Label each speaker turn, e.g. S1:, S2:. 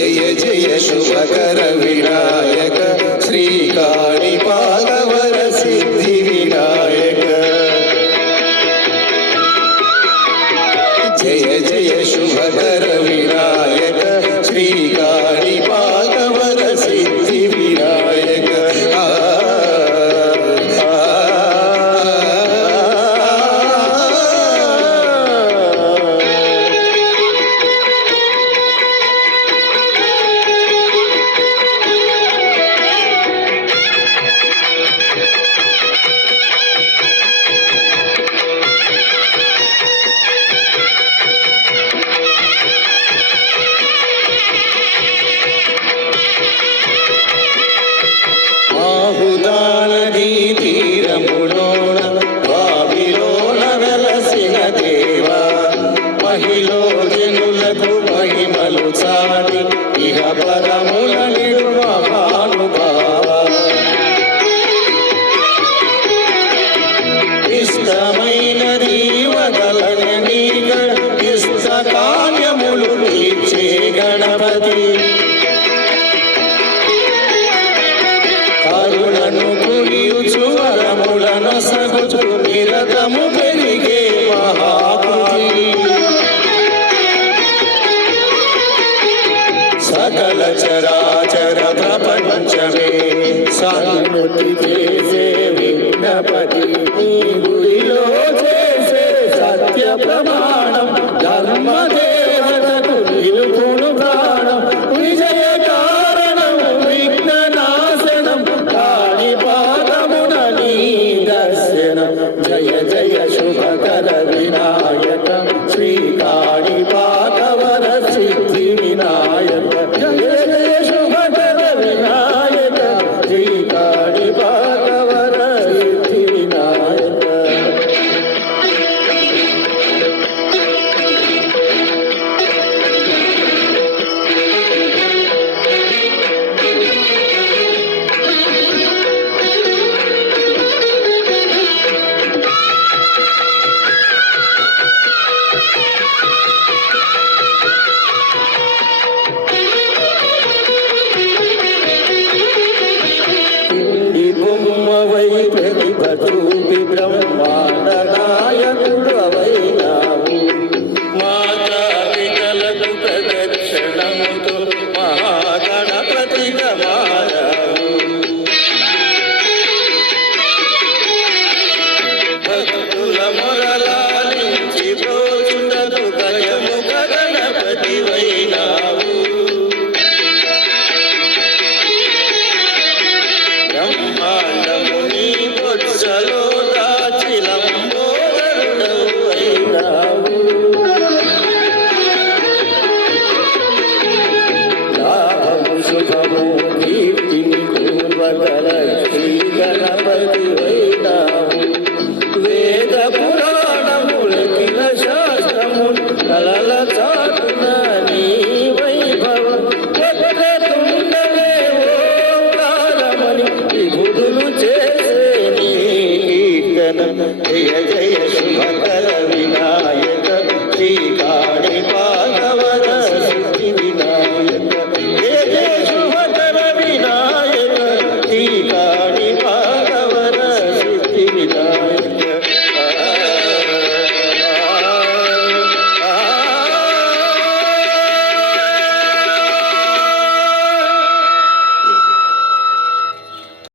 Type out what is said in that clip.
S1: జయ జయ శుభకర వినాయక. శ్రీకాళి పాదవర సిద్ధి వినాయక. జయ జయ శుభకర వినాయక. శ్రీకా మనసగుచు నిరతము పెరిగే మహాకృతి. సకల చరాచర ప్రపంచమే సన్నుతి చేసే విన్నపటి నీ గుడిలో చేసే సత్య ప్రమాణం ధర్మదే. చూపి బ్రహ్మాండ నాయకుడు అవైనా. you.